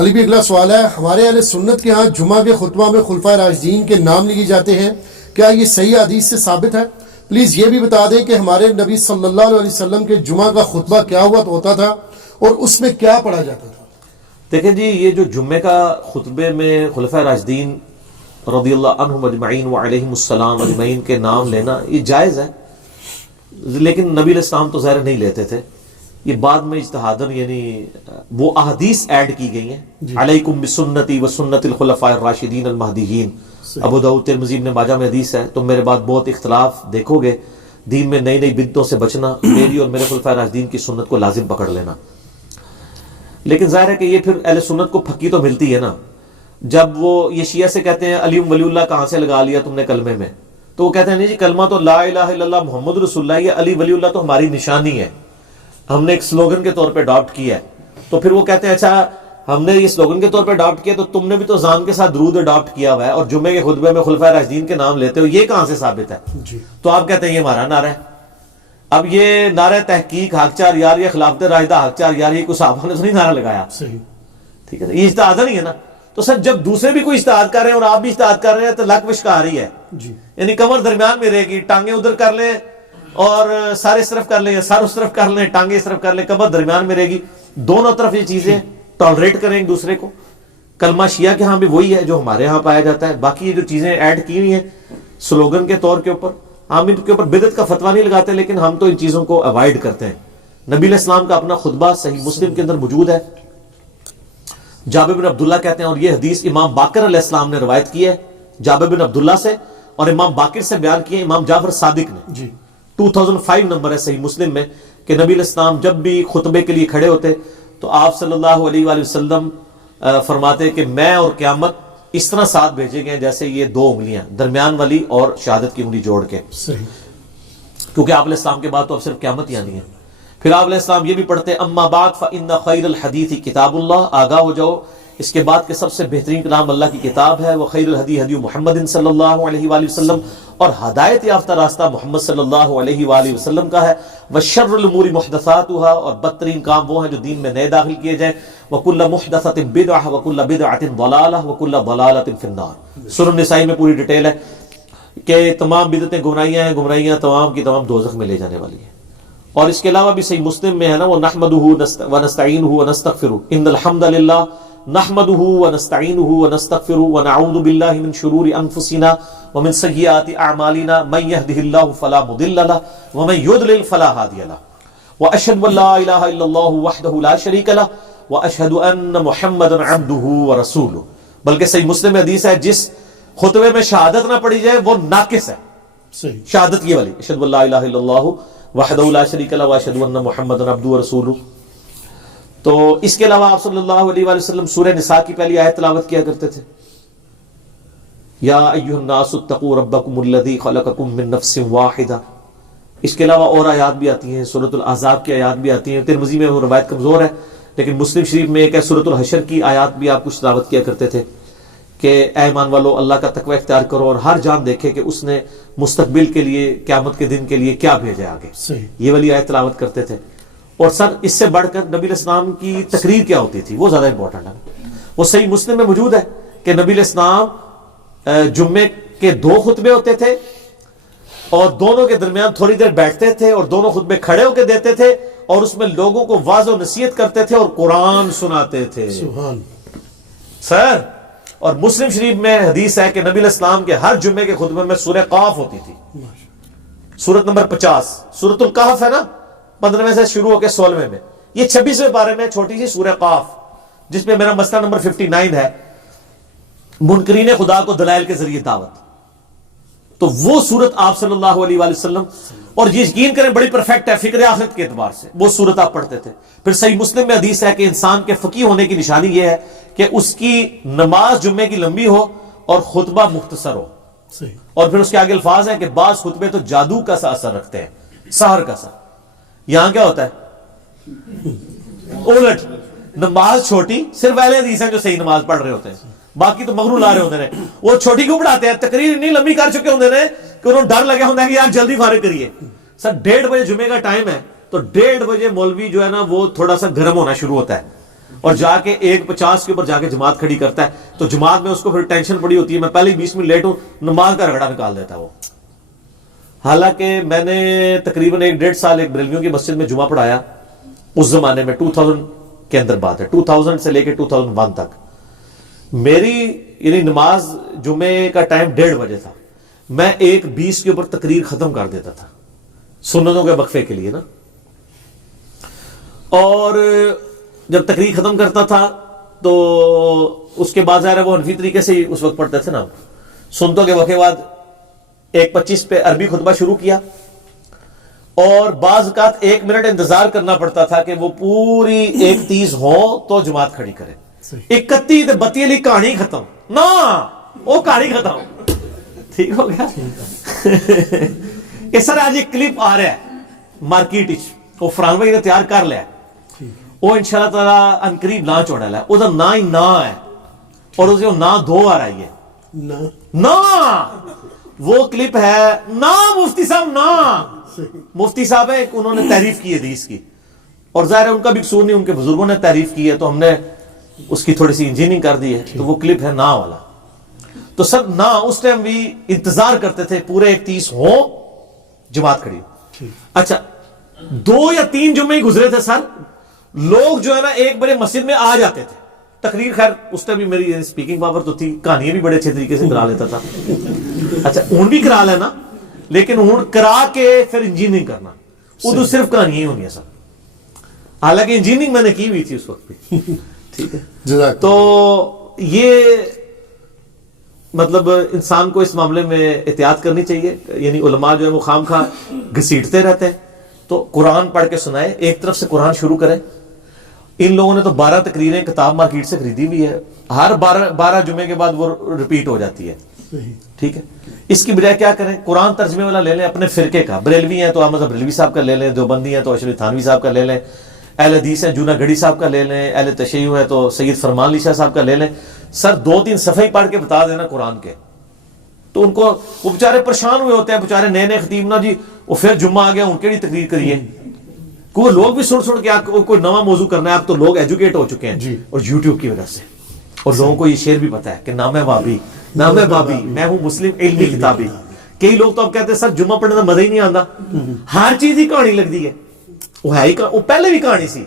علی بھی اگلا سوال ہے، ہمارے اہل سنت کے ہاں جمعہ کے خطبہ میں خلفائے راشدین کے نام لیے جاتے ہیں، کیا یہ صحیح حدیث سے ثابت ہے؟ پلیز یہ بھی بتا دیں کہ ہمارے نبی صلی اللہ علیہ وسلم کے جمعہ کا خطبہ کیا ہوتا تھا اور اس میں کیا پڑھا جاتا تھا؟ دیکھیں جی، یہ جو جمعے کا خطبے میں خلفائے راشدین رضی اللہ عنہم اجمعین وعلیہم السلام اجمعین کے نام لینا یہ جائز ہے، لیکن نبی علیہ السلام تو ظاہر نہیں لیتے تھے، یہ بعد میں اجتہاداً یعنی وہ احادیث ایڈ کی گئی ہیں، علیکم بسنتی و سنت الخلفاء الراشدین المہدیین، ابو داؤد ترمذی ابن ماجہ میں حدیث ہے، تم میرے بعد بہت اختلاف دیکھو گے، دین میں نئی نئی بدعتوں سے بچنا، میری اور میرے خلفائے راشدین کی سنت کو لازم پکڑ لینا۔ لیکن ظاہر ہے کہ یہ پھر اہل سنت کو پھکی تو ملتی ہے نا، جب وہ یہ شیعہ سے کہتے ہیں علی ولی اللہ کہاں سے لگا لیا تم نے کلمے میں، تو وہ کہتے ہیں نہیں جی، کلمہ تو لا الہ الا اللہ محمد رسول اللہ، یہ علی ولی اللہ تو ہماری نشانی ہے، ہم نے ایک سلوگن کے طور پہ اڈاپٹ کیا ہے۔ تو پھر وہ کہتے ہیں اچھا ہم نے یہ سلوگن کے طور پہ اڈاپٹ کیا تو تم نے بھی تو زان کے ساتھ درود اڈاپٹ کیا ہوا ہے، اور جمعے کے خطبے میں خلفائے راشدین کے نام لیتے ہو، یہ کہاں سے ثابت ہے؟ تو آپ کہتے ہیں یہ ہمارا نعرہ ہے۔ اب یہ نعرہ تحقیق حق چار یار یا خلافت راشدہ حق چار یار، یہ کوئی صحابہ نے تو نہیں نعرہ لگایا، ٹھیک ہے، یہ اجتہاد نہیں ہے نا۔ تو سر جب دوسرے بھی کوئی اجتہاد کر رہے ہیں اور آپ بھی اجتہاد کر رہے ہیں تو لک وشکا آ رہی ہے، یعنی کمر درمیان میں رہے گی، ٹانگیں ادھر کر لیں اور سر اس طرف کر لیں، سر اس طرف کر لیں، ٹانگیں اس طرف کر لیں، کمر درمیان میں رہے گی، دونوں طرف یہ چیزیں ٹالریٹ کریں ایک دوسرے کو۔ کلمہ شیعہ کے ہاں بھی وہی ہے جو ہمارے ہاں پایا جاتا ہے، باقی یہ جو چیزیں ایڈ کی ہوئی ہیں سلوگن کے طور کے اوپر، ہم ان کے اوپر بدعت کا فتویٰ نہیں لگاتے، لیکن ہم تو ان چیزوں کو اوائڈ کرتے ہیں۔ نبی علیہ السلام کا اپنا خطبہ صحیح مسلم کے اندر موجود ہے، جابر بن عبداللہ کہتے ہیں، اور یہ حدیث امام باقر علیہ السلام نے روایت کی ہے جابر بن عبداللہ سے، اور امام باقر سے بیان کی ہے امام جعفر صادق نے، 2005 نمبر ہے صحیح مسلم میں، کہ نبی علیہ السلام جب بھی خطبے کے لیے کھڑے ہوتے تو آپ صلی اللہ علیہ وآلہ وسلم فرماتے کہ میں اور قیامت اس طرح ساتھ بھیجے گئے جیسے یہ دو انگلیاں، درمیان والی اور شہادت کی انگلی جوڑ کے، کیونکہ آپ علیہ السلام کے بعد تو اب صرف قیامت ہی آنی ہے۔ پھر آپ علیہ السلام یہ بھی پڑھتے اما بعد فإن خیر الحدیث کتاب اللہ، آگاہ ہو جاؤ اس کے بعد کہ سب سے بہترین کلام اللہ کی کتاب ہے، وخیر الہدی ہدی محمد صلی اللہ علیہ وآلہ وسلم، اور ہدایت یافتہ راستہ محمد صلی اللہ علیہ وآلہ وسلم کا ہے، وشر الامور محدثاتها، اور بدترین کام وہ ہیں جو دین میں نئے داخل کیے جائیں، وکل محدثۃ بدعہ وکل بدعۃ ضلالہ وکل ضلالۃ فی النار۔ سورۃ النساء میں پوری ڈیٹیل ہے کہ تمام بدعتیں گمراہیاں ہیں، گمراہیاں تمام کی تمام دوزخ میں لے جانے والی ہیں۔ اور اس کے علاوہ بھی صحیح مسلم میں ہے نا، وَنَحْمَدُهُ وَنَسْتَعِينُهُ وَنَسْتَغْفِرُهُ إِنَّ الْحَمْدَ لِلَّهِ نَحْمَدُهُ وَنَسْتَعِينُهُ وَنَسْتَغْفِرُهُ وَنَعُوذُ بِاللَّهِ مِنْ شُرُورِ أَنفُسِنَا وَمِنْ سَيِّئَاتِ أَعْمَالِنَا مَنْ يَهْدِهِ اللَّهُ فَلَا مُضِلَّ لَهُ وَمَنْ يُضْلِلْ فَلَا هَادِيَ لَهُ وَأَشْهَدُ أَنْ لَا إِلَهَ إِلَّا اللَّهُ وَحْدَهُ لَا شَرِيكَ لَهُ وَأَشْهَدُ أَنَّ مُحَمَّدًا عَبْدُهُ وَرَسُولُهُ۔ بلکہ صحیح مسلم میں حدیث ہے جس خطبے میں شہادت نہ پڑھی جائے وہ ناقص ہے، شہادت یہ والی، اشهد أن لا إله إلا الله وحدہ لا شریک لہ واشہد ان محمدا عبدہ ورسولہ۔ تو اس کے علاوہ آپ صلی اللہ علیہ وآلہ وسلم سورہ نساء کی پہلی آیت تلاوت کیا کرتے تھے، یا ایھا الناس اتقوا ربکم الذی خلقکم من نفس واحدہ۔ اس کے علاوہ اور آیات بھی آتی ہیں، سورۃ الاحزاب کی آیات بھی آتی ہیں، ترمذی میں وہ روایت کمزور ہے لیکن مسلم شریف میں ایک ہے سورۃ الحشر کی آیات بھی آپ کچھ تلاوت کیا کرتے تھے کہ اے ایمان والو اللہ کا تقوی اختیار کرو اور ہر جان دیکھے کہ اس نے مستقبل کے لیے قیامت کے دن کے لیے کیا بھیجا آگے، یہ والی آیت تلاوت کرتے تھے۔ اور سر اس سے بڑھ کر نبی علیہ السلام کی تقریر کیا ہوتی تھی وہ زیادہ امپورٹنٹ ہے، وہ صحیح مسلم میں موجود ہے کہ نبی علیہ السلام جمعے کے 2 خطبے ہوتے تھے اور دونوں کے درمیان تھوڑی دیر بیٹھتے تھے اور دونوں خطبے کھڑے ہو کے دیتے تھے اور اس میں لوگوں کو واعظ و نصیحت کرتے تھے اور قرآن سناتے تھے۔ سر اور مسلم شریف میں حدیث ہے کہ نبی علیہ السلام کے ہر جمعے کے خطبے میں سورہ قاف ہوتی تھی، سورت نمبر 50، سورۃ الکہف ہے نا، 15ویں سے شروع ہو کے 16ویں میں، یہ 26ویں پارے میں چھوٹی سی سورہ قاف جس پہ میرا مسئلہ نمبر 59 ہے، منکرین خدا کو دلائل کے ذریعے دعوت۔ تو وہ سورت آپ صلی اللہ علیہ وآلہ وسلم، اور یہ یقین کریں بڑی پرفیکٹ ہے فکر آخرت کے اعتبار سے، وہ سورت آپ پڑھتے تھے۔ پھر صحیح مسلم میں حدیث ہے کہ انسان کے فقیہ ہونے کی نشانی یہ ہے کہ اس کی نماز جمعے کی لمبی ہو اور خطبہ مختصر ہو، اور پھر اس کے آگے الفاظ ہیں کہ بعض خطبے تو جادو کا سا اثر رکھتے ہیں، سحر کا سا۔ یہاں کیا ہوتا ہے الٹ، نماز چھوٹی، صرف اہل حدیث ہیں جو صحیح نماز پڑھ رہے ہوتے ہیں، باقی تو مغرور لا رہے ہوتے ہیں، وہ چھوٹی کیوں پڑھاتے ہیں، تقریر اتنی لمبی کر چکے ہوتے ہیں کہ انہوں ڈر لگے ہوتا ہے کہ یار جلدی فارغ کریے۔ سر 1:30 بجے جمعے کا ٹائم ہے تو 1:30 بجے مولوی جو ہے نا وہ تھوڑا سا گرم ہونا شروع ہوتا ہے، اور جا کے 1:50 کے اوپر جا کے جماعت کھڑی کرتا ہے تو جماعت میں اس کو پھر ٹینشن پڑی ہوتی ہے، میں پہلے ہی 20 منٹ لیٹ ہوں، نماز کا رگڑا نکال دیتا ہے وہ. حالانکہ میں نے تقریباً 1.5 سال ایک بریلویوں کی مسجد میں جمعہ پڑھایا اس زمانے میں، 2000 کے اندر بات ہے، 2000 سے لے کے 2001 تک. میری یعنی نماز جمعے کا ٹائم 1:30 بجے تھا، میں 1:20 کے اوپر تقریر ختم کر دیتا تھا سنتوں کے وقفے کے لیے نا. اور جب تقریر ختم کرتا تھا تو اس کے بعد ظاہر ہے وہ حنفی طریقے سے اس وقت پڑھتے تھے نا، سنتوں کے وقفے بعد 1:25 پہ عربی خطبہ شروع کیا، اور بعض اوقات 1 منٹ انتظار کرنا پڑتا تھا کہ وہ پوری 1:30 ہو تو جماعت کھڑی کرے. 31 تے 32 لی کہانی ختم نہ وہ کہانی ختم. ٹھیک ہو گیا. اس طرح آج ایک کلپ آ رہا ہے مارکیٹ وہ فران بھائی نے تیار کر لیا، وہ انشاءاللہ تعالی ان قریب نہ چوڑا ہے، وہ نہ ہی نہ ہے اور اسے نہ 2 آ رہی ہے نہ. وہ کلپ ہے نہ مفتی صاحب نہ مفتی صاحب ہے، انہوں نے تعریف کی حدیث کی، اور ظاہر ہے ان کا بھی قصور نہیں، ان کے بزرگوں نے تعریف کی ہے تو ہم نے اس کی تھوڑی سی انجینئرنگ کر دی ہے. تو وہ کلپ ہے نہ والا. تو سب نہ اس ٹائم بھی انتظار کرتے تھے پورے 1:30 ہو جماعت کھڑی. اچھا 2 یا 3 جمعے ہی گزرے تھے سر، لوگ جو ہے نا 1 بجے مسجد میں آ جاتے تھے. تقریر خیر اس ٹائم بھی میری اسپیکنگ پاور تو تھی، کہانیاں بھی بڑے اچھے طریقے سے کرا لیتا تھا. اچھا اون بھی کرا لینا، لیکن اون کرا کے پھر انجینئرنگ کرنا، اردو صرف کہانیاں ہی ہونی ہے سر. حالانکہ انجینئرنگ میں نے کی ہوئی تھی اس وقت بھی. ٹھیک ہے. تو یہ مطلب انسان کو اس معاملے میں احتیاط کرنی چاہیے. یعنی علماء جو ہے وہ خام خواہ گھسیٹتے رہتے ہیں، تو قرآن پڑھ کے سنائے، ایک طرف سے قرآن شروع کریں. ان لوگوں نے تو 12 تقریریں کتاب مارکیٹ سے خریدی ہوئی ہے، ہر 12 جمعے کے بعد وہ ریپیٹ ہو جاتی ہے. ٹھیک ہے. اس کی بجائے کیا کریں، قرآن ترجمے والا لے لیں اپنے فرقے کا. بریلوی ہیں تو احمد بریلوی صاحب کا لے لیں، دیوبندی ہیں تو اشرف تھانوی صاحب کا لے لیں، اہل حدیث ہیں جونا گڑھی صاحب کا لے لیں، اہل تشیع ہے تو سید فرمان علی شاہ صاحب کا لے لیں. سر 2-3 صفحے ہی پڑھ کے بتا دینا قرآن کے، تو ان کو وہ بیچارے پریشان ہوئے ہوتے ہیں، بیچارے نئے خطیب نا جی، وہ پھر جمعہ آ گیا ان کے لیے تقریر کریے. کوئی لوگ بھی سن کے آپ کوئی نواں موضوع کرنا ہے. آپ تو لوگ ایجوکیٹ ہو چکے ہیں اور یوٹیوب کی وجہ سے، اور لوگوں کو یہ شعر بھی پتا ہے کہ نام ہے بابی نام ہے بابی میں ہوں مسلم علمی کتابی. کئی لوگ تو اب کہتے ہیں سر جمعہ پڑھنے کا مزہ ہی نہیں آتا، ہر چیز ہی کہانی لگتی ہے. وہ ہے ہی وہ پہلے بھی کہانی سی،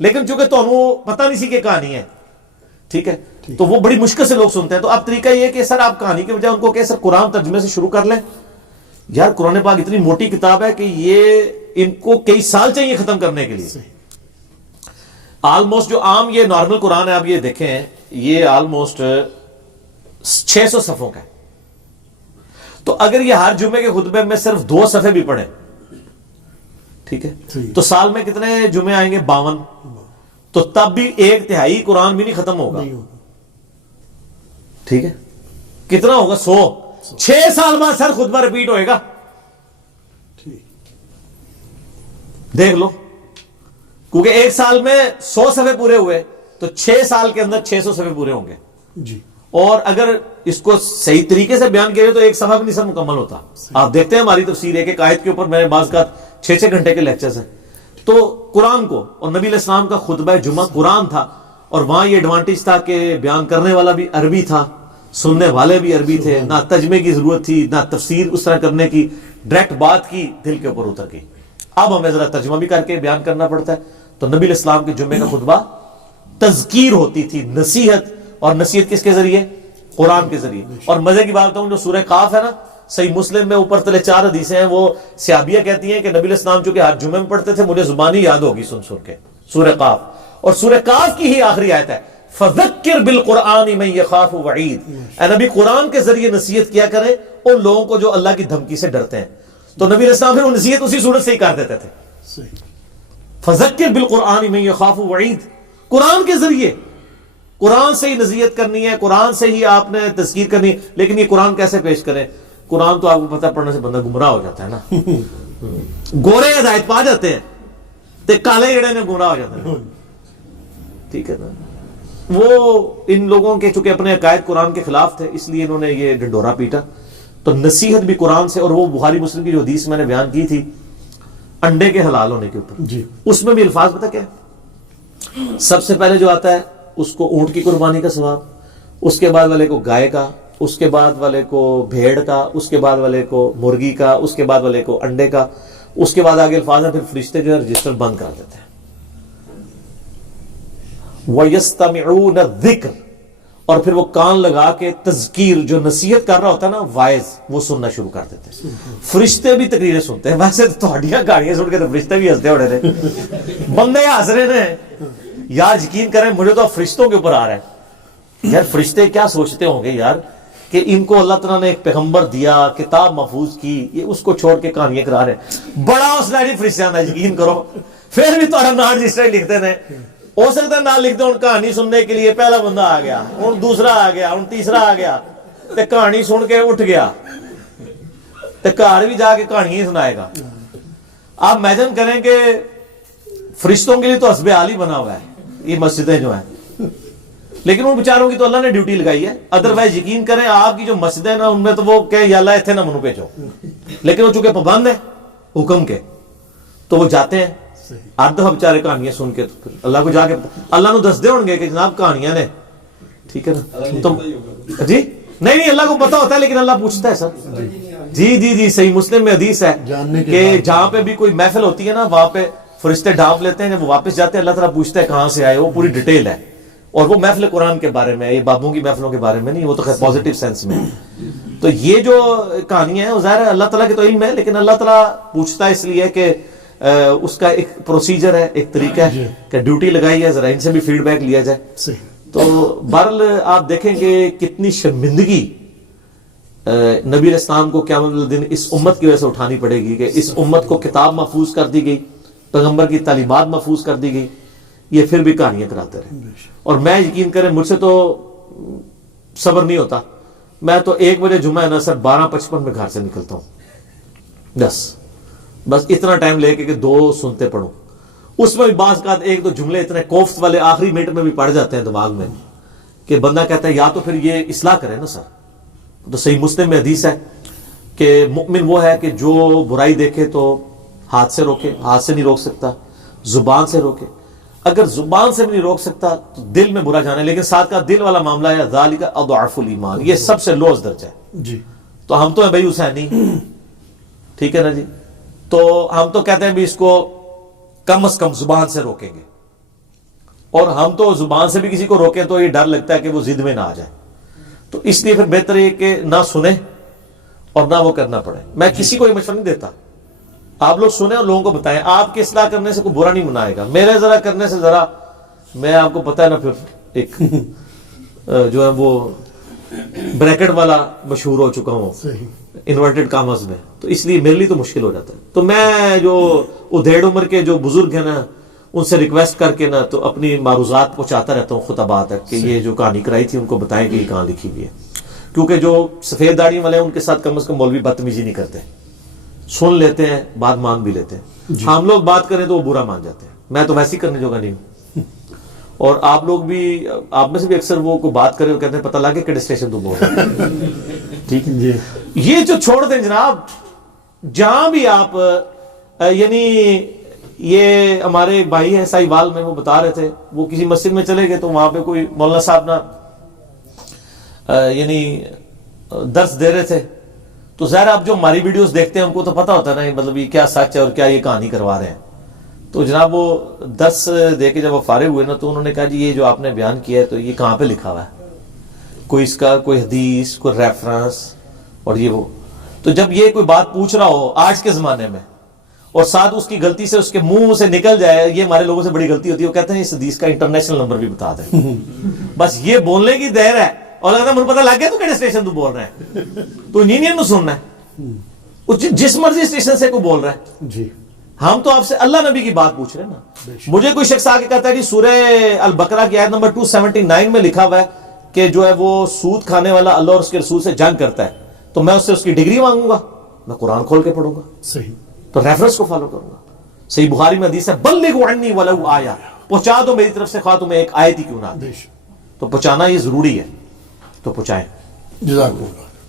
لیکن چونکہ تمہیں پتہ نہیں سی کہ کہانی ہے. ٹھیک ہے. تو وہ بڑی مشکل سے لوگ سنتے ہیں. تو اب طریقہ یہ ہے کہ سر آپ کہانی کے بجائے ان کو کہ سر قرآن ترجمے سے شروع کر لیں. یار قرآن پاک اتنی موٹی کتاب ہے کہ یہ ان کو کئی سال چاہیے ختم کرنے کے لیے. آلموسٹ جو عام یہ نارمل قرآن ہے، آپ یہ دیکھیں یہ آلموسٹ 600 صفحوں کا ہے. تو اگر یہ ہر جمعے کے خطبے میں صرف 2 صفحے بھی پڑھیں، ٹھیک ہے، تو سال میں کتنے جمعے آئیں گے؟ 52. تو تب بھی 1/3 قرآن بھی نہیں ختم ہوگا. ٹھیک ہے. کتنا ہوگا؟ 100. 6 سال بعد سر خطبہ ریپیٹ ہوئے گا. دیکھ لو، کیونکہ 1 سال میں 100 صفحے پورے ہوئے تو 6 سال کے اندر 600 صفحے پورے ہوں گے جی. اور اگر اس کو صحیح طریقے سے بیان کیا تو 1 صفحہ بھی نہیں سر مکمل ہوتا. آپ دیکھتے ہیں ہماری تفسیر ایک آیت کے اوپر میرے بعض کا 6 گھنٹے کے لیکچرز ہیں. تو قرآن کو، اور نبی علیہ السلام کا خطبہ جمعہ قرآن تھا، اور وہاں یہ ایڈوانٹیج تھا کہ بیان کرنے والا بھی عربی تھا، سننے والے بھی عربی تھے، نہ ترجمے کی ضرورت تھی نہ تفسیر اس طرح کرنے کی، ڈائریکٹ بات کی دل کے اوپر اتر گئی. اب ہمیں ذرا ترجمہ بھی کر کے بیان کرنا پڑتا ہے. تو نبی علیہ السلام کے جمعے کا خطبہ تذکیر ہوتی تھی، نصیحت. اور نصیحت کس کے ذریعے؟ قرآن کے ذریعے. اور مزے کی بات ہوں، جو سورہ قاف ہے نا، صحیح مسلم میں اوپر تلے 4 حدیثیں ہیں. وہ صحابیہ کہتی ہیں کہ نبی علیہ السلام چونکہ ہر جمعے میں پڑھتے تھے، مجھے زبانی یاد ہوگی سن کے سورہ قاف. اور سورہ قاف کی ہی آخری آیت ہے فذکر بالقرآن من یخاف وعید. اے نبی قرآن کے ذریعے نصیحت کیا کریں ان لوگوں کو جو اللہ کی دھمکی سے ڈرتے ہیں. تو نبی علیہ السلام پھر وہ نصیحت اسی صورت سے ہی کر دیتے تھے. فذکر بالقرآن من یخاف وعید. قرآن کے ذریعے، قرآن سے ہی نصیحت کرنی ہے، قرآن سے ہی آپ نے تذکیر کرنی ہے. لیکن یہ قرآن کیسے پیش کریں؟ قرآن تو آپ کو پتہ پڑھنے سے بندہ گمراہ ہو جاتا ہے نا. گورے ہدایت پا جاتے ہیں تے کالے جڑے نے گمراہ ہو جاتے ہیں. ٹھیک ہے نا. وہ ان لوگوں کے چونکہ اپنے عقائد قرآن کے خلاف تھے، اس لیے انہوں نے یہ ڈنڈورا پیٹا. تو نصیحت بھی قرآن سے. اور وہ بخاری مسلم کی جو حدیث میں نے بیان کی تھی انڈے کے حلال ہونے کے اوپر جی، اس میں بھی الفاظ پتہ کیا ہے؟ سب سے پہلے جو آتا ہے اس کو اونٹ کی قربانی کا ثواب، اس کے بعد والے کو گائے کا، اس کے بعد والے کو بھیڑ کا، اس کے بعد والے کو مرغی کا، اس کے بعد والے کو انڈے کا، اس کے بعد آگے الفاظ ہیں پھر فرشتے جو ہے رجسٹر بند کر دیتے ہیں. وَيَسْتَمِعُونَ الذِّكْرَ، اور پھر وہ کان لگا کے تذکیر جو نصیحت کر رہا ہوتا ہے نا وائز، وہ سننا شروع کر دیتے ہیں. فرشتے بھی تقریریں سنتے ہیں. ویسے تو تہاڈیاں گاڑیاں سن کے تو فرشتے بھی ہنستے ہوڑے نے، بندے ہنس رہے ہیں. یار یقین کریں مجھے تو فرشتوں کے اوپر آ رہا ہے. یار فرشتے کیا سوچتے ہوں گے یار کہ ان کو اللہ تعالیٰ نے ایک پیغمبر دیا، کتاب محفوظ کی، یہ اس کو چھوڑ کے کہانیاں کرا رہے ہیں. بڑا حوصلہ ہے فرشتیاں دا، یقین کرو. پھر بھی تھوڑا نام رجسٹر لکھتے ہیں. ہو سکتا ہے نہ لکھ دو، کہانی سننے کے لیے پہلا بندہ آ گیا، ہوں دوسرا آ گیا، ہوں تیسرا آ گیا، تے کہانی سن کے اٹھ گیا، تے گھر بھی جا کے کہانی سنائے گا. آپ امیجن کریں کہ فرشتوں کے لیے تو حسب حال ہی بنا ہوا ہے یہ مسجدیں جو ہیں، لیکن ان بیچاروں کی تو اللہ نے ڈیوٹی لگائی ہے. ادروائز یقین کریں آپ کی جو مسجدیں نا ان میں تو وہ کہ یا اللہ اتنے نہ منو بھیجو، لیکن وہ چونکہ پابند ہے حکم کے تو وہ جاتے ہیں. 8 دفعہ بیچارے کہانیاں سن کے تو پھر اللہ کو جا کے اللہ نو دس دے ہوں گے کہ جناب کہانیاں نے، ٹھیک ہے نا. تو جی نہیں اللہ کو پتا ہوتا ہے لیکن اللہ پوچھتا ہے سر. جی جی جی صحیح مسلم میں حدیث ہے کہ جہاں پہ بھی کوئی محفل ہوتی ہے نا وہاں پہ فرشتے ڈھانپ لیتے ہیں، جب وہ واپس جاتے ہیں اللہ تعالیٰ پوچھتا ہے کہاں سے آئے، وہ پوری ڈیٹیل ہے. اور وہ محفل قرآن کے بارے میں، یہ بابوں کی محفلوں کے بارے میں نہیں، وہ تو خیر پازیٹیو سینس میں. تو یہ جو کہانیاں ہیں وہ ظاہر ہے اللہ تعالیٰ کے تو علم ہے، لیکن اللہ تعالیٰ پوچھتا ہے اس لیے کہ اس کا ایک پروسیجر ہے، ایک طریقہ ہے کہ ڈیوٹی لگائی ہے، ذرا ان سے بھی فیڈ بیک لیا جائے. تو بہرحال آپ دیکھیں کہ کتنی شرمندگی نبی علیہ السلام کو قیامت دن اس امت کی وجہ سے اٹھانی پڑے گی کہ اس امت کو کتاب محفوظ کر دی گئی، پیغمبر کی تعلیمات محفوظ کر دی گئی، یہ پھر بھی کہانیاں کراتے رہے. اور میں یقین کریں مجھ سے تو صبر نہیں ہوتا. میں تو 1 بجے جمعہ ہے نا سر 12:55 میں گھر سے نکلتا ہوں، بس اتنا ٹائم لے کے کہ 2 سنتے پڑھوں. اس میں بھی بعض کا 1-2 جملے اتنے کوفت والے آخری منٹ میں بھی پڑھ جاتے ہیں دماغ میں کہ بندہ کہتا ہے یا تو پھر یہ اصلاح کرے نا سر. تو صحیح مسلم میں حدیث ہے کہ مؤمن وہ ہے کہ جو برائی دیکھے تو ہاتھ سے روکے، ہاتھ سے نہیں روک سکتا، زبان سے روکے، اگر زبان سے بھی نہیں روک سکتا تو دل میں برا جانا ہے. لیکن ساتھ کا دل والا معاملہ ہے ذالک اضعف الایمان، یہ سب سے لوز درجہ ہے. جی تو ہم تو ہیں بھائی حسینی، ٹھیک ہے نا جی، تو ہم تو کہتے ہیں بھی اس کو کم از کم زبان سے روکیں گے. اور ہم تو زبان سے بھی کسی کو روکیں تو یہ ڈر لگتا ہے کہ وہ ضد میں نہ آ جائے. تو اس لیے پھر بہتر ہے کہ نہ سنیں اور نہ وہ کرنا پڑے. میں کسی کو یہ مشورہ نہیں دیتا، آپ لوگ سنیں اور لوگوں کو بتائیں. آپ کے اصلاح کرنے سے کوئی برا نہیں منائے گا، میرے ذرا کرنے سے ذرا میں آپ کو پتہ ہے نا پھر ایک جو ہے وہ بریکٹ والا مشہور ہو چکا ہوں انورٹڈ کامز میں، تو اس لیے میرے لیے تو مشکل ہو جاتا ہے. تو میں جو ادھیڑ عمر کے جو بزرگ ہیں نا ان سے ریکویسٹ کر کے نا تو اپنی معروضات پہنچاتا رہتا ہوں خطبات تک کہ یہ جو کہانی کرائی تھی ان کو بتائیں کہ یہ کہاں لکھی ہوئی ہے. کیونکہ جو سفید داڑھی والے ہیں ان کے ساتھ کم از کم مولوی بدتمیزی نہیں کرتے، سن لیتے ہیں، بات مان بھی لیتے ہیں. ہم لوگ بات کریں تو وہ برا مان جاتے ہیں. میں تو ویسے ہی کرنے جوگا نہیں ہوں. اور آپ لوگ بھی، آپ میں سے بھی اکثر وہ کوئی بات کرے وہ کہتے ہیں پتہ لگے کہڑے اسٹیشن تو بول رہے ہیں. ٹھیک ہے جی، یہ جو چھوڑ دیں جناب جہاں بھی آپ، یعنی یہ ہمارے بھائی ہیں سائی وال میں، وہ بتا رہے تھے وہ کسی مسجد میں چلے گئے تو وہاں پہ کوئی مولانا صاحب نا یعنی درس دے رہے تھے. تو ظاہر آپ جو ہماری ویڈیوز دیکھتے ہیں ان کو تو پتہ ہوتا ہے نا مطلب یہ کیا سچ ہے اور کیا یہ کہانی کروا رہے ہیں. تو جناب وہ درس دے کے جب وہ فارغ ہوئے نا تو انہوں نے کہا جی یہ جو آپ نے بیان کیا ہے تو یہ کہاں پہ لکھا ہوا ہے، کوئی اس کا کوئی حدیث، کوئی ریفرنس اور یہ وہ. تو جب یہ کوئی بات پوچھ رہا ہو آج کے زمانے میں اور ساتھ اس کی غلطی سے اس کے منہ سے نکل جائے، یہ ہمارے لوگوں سے بڑی غلطی ہوتی ہے، وہ کہتے ہیں اس حدیث کا انٹرنیشنل نمبر بھی بتا دیں. بس یہ بولنے کی دیر ہے اور اگر مجھے پتہ لگ گیا تو کہڑے اسٹیشن تو بول رہے ہیں، تو انہیں سننا ہے، جس مرضی اسٹیشن سے کو بول رہا ہے. جی ہم تو آپ سے اللہ نبی کی بات پوچھ رہے ہیں نا. مجھے کوئی شخص آ کے کہتا ہے جی سورہ البقرہ کی آیت نمبر 279 میں لکھا ہوا ہے کہ جو ہے وہ سود کھانے والا اللہ اور اس کے رسول سے جنگ کرتا ہے، تو میں اس سے اس کی ڈگری مانگوں گا؟ میں قرآن کھول کے پڑھوں گا، صحیح تو ریفرنس کو فالو کروں گا. صحیح بخاری میں حدیث ہے بلغوا عنی ولو آیہ، پہنچا دو میری طرف سے خواہ تمہیں ایک آیت ہی کیوں نہ. تو پہنچانا یہ ضروری ہے، تو پہنچائیں. جزاک اللہ.